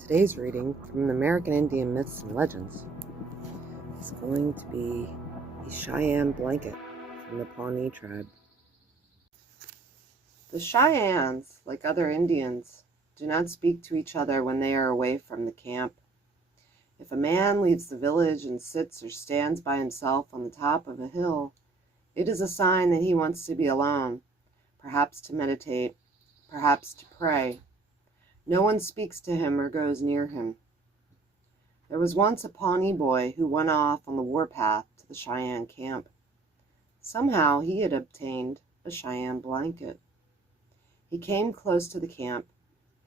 Today's reading from the American Indian Myths and Legends is going to be the Cheyenne Blanket from the Pawnee tribe. The Cheyennes, like other Indians, do not speak to each other when they are away from the camp. If a man leaves the village and sits or stands by himself on the top of a hill, it is a sign that he wants to be alone, perhaps to meditate, perhaps to pray. No one speaks to him or goes near him. There was once a Pawnee boy who went off on the warpath to the Cheyenne camp. Somehow he had obtained a Cheyenne blanket. He came close to the camp,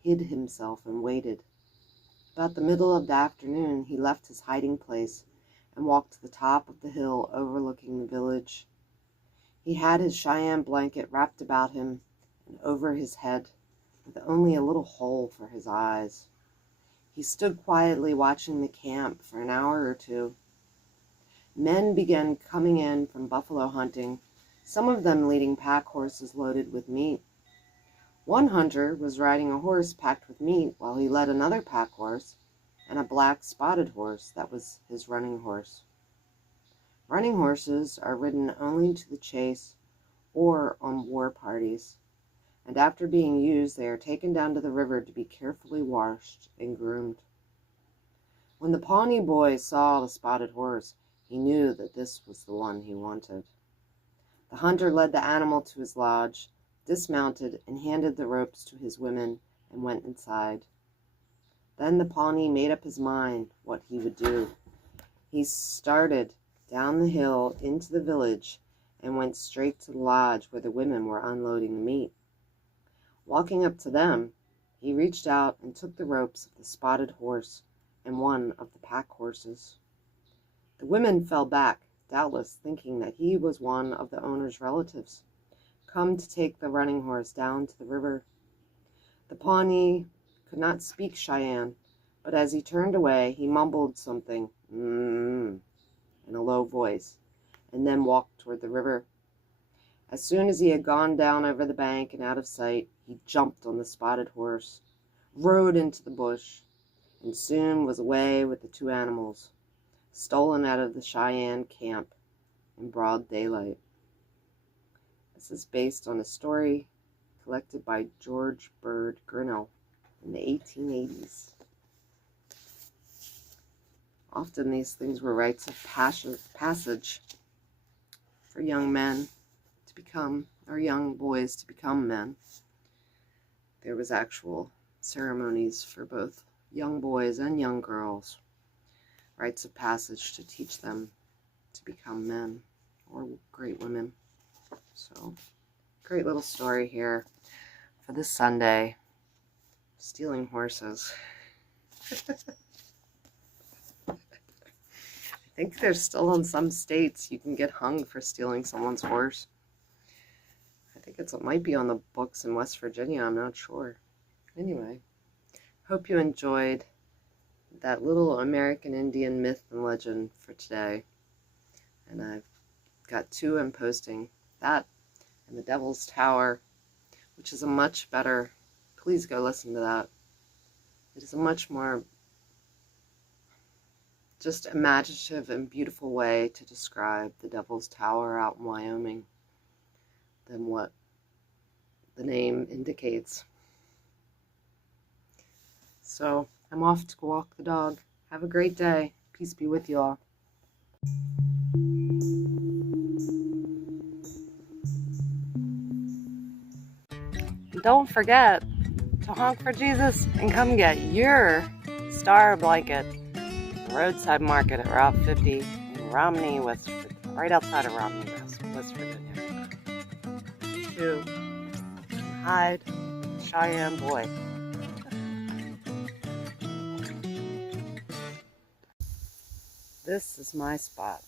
hid himself, and waited. About the middle of the afternoon, he left his hiding place and walked to the top of the hill overlooking the village. He had his Cheyenne blanket wrapped about him and over his head, with only a little hole for his eyes. He stood quietly watching the camp for an hour or two. Men began coming in from buffalo hunting, some of them leading pack horses loaded with meat. One hunter was riding a horse packed with meat while he led another pack horse and a black spotted horse that was his running horse. Running horses are ridden only to the chase or on war parties, and after being used, they are taken down to the river to be carefully washed and groomed. When the Pawnee boy saw the spotted horse, he knew that this was the one he wanted. The hunter led the animal to his lodge, dismounted, and handed the ropes to his women and went inside. Then the Pawnee made up his mind what he would do. He started down the hill into the village and went straight to the lodge where the women were unloading the meat. Walking up to them, he reached out and took the ropes of the spotted horse and one of the pack horses. The women fell back, doubtless thinking that he was one of the owner's relatives, come to take the running horse down to the river. The Pawnee could not speak Cheyenne, but as he turned away, he mumbled something in a low voice, and then walked toward the river. As soon as he had gone down over the bank and out of sight, he jumped on the spotted horse, rode into the bush, and soon was away with the two animals, stolen out of the Cheyenne camp in broad daylight. This is based on a story collected by George Bird Grinnell in the 1880s. Often these things were rites of passage for young men to become, or young boys to become men. There was actual ceremonies for both young boys and young girls, rites of passage to teach them to become men or great women. So, great little story here for this Sunday, stealing horses. I think there's still in some states you can get hung for stealing someone's horse. I think it might be on the books in West Virginia, I'm not sure. Anyway, hope you enjoyed that little American Indian myth and legend for today. And I've got two I'm posting, that and the Devil's Tower, which is a much better, please go listen to that. It is a much more just imaginative and beautiful way to describe the Devil's Tower out in Wyoming than what the name indicates. So I'm off to walk the dog. Have a great day. Peace be with you all. And don't forget to honk for Jesus and come get your star blanket. Roadside market at Route 50 in Romney, right outside of Romney, West Virginia. To hide Cheyenne boy. This is my spot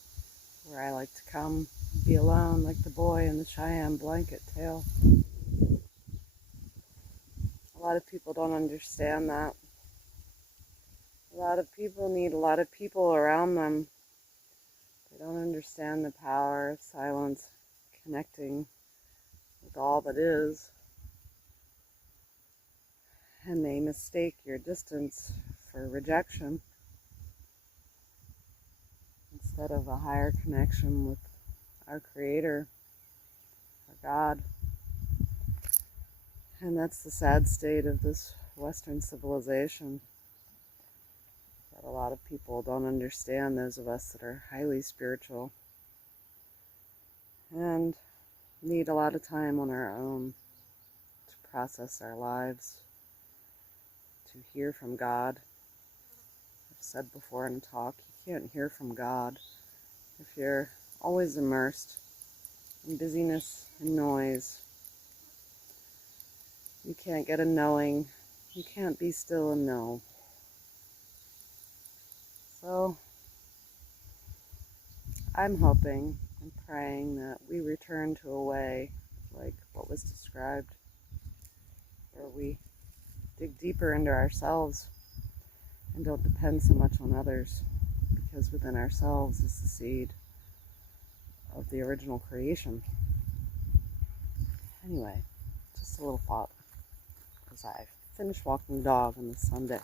where I like to come be alone like the boy in the Cheyenne blanket tale. A lot of people don't understand that. A lot of people need a lot of people around them. They don't understand the power of silence, connecting with all that is. And they mistake your distance for rejection instead of a higher connection with our Creator, our God. And that's the sad state of this Western civilization, that a lot of people don't understand, those of us that are highly spiritual and need a lot of time on our own to process our lives, to hear from God. I've said before in talk, you can't hear from God if you're always immersed in busyness and noise. You can't get a knowing. You can't be still and know. So I'm hoping and praying that we return to a way like what was described, where we dig deeper into ourselves and don't depend so much on others, because within ourselves is the seed of the original creation. Anyway, just a little thought as I finish walking the dog on this Sunday.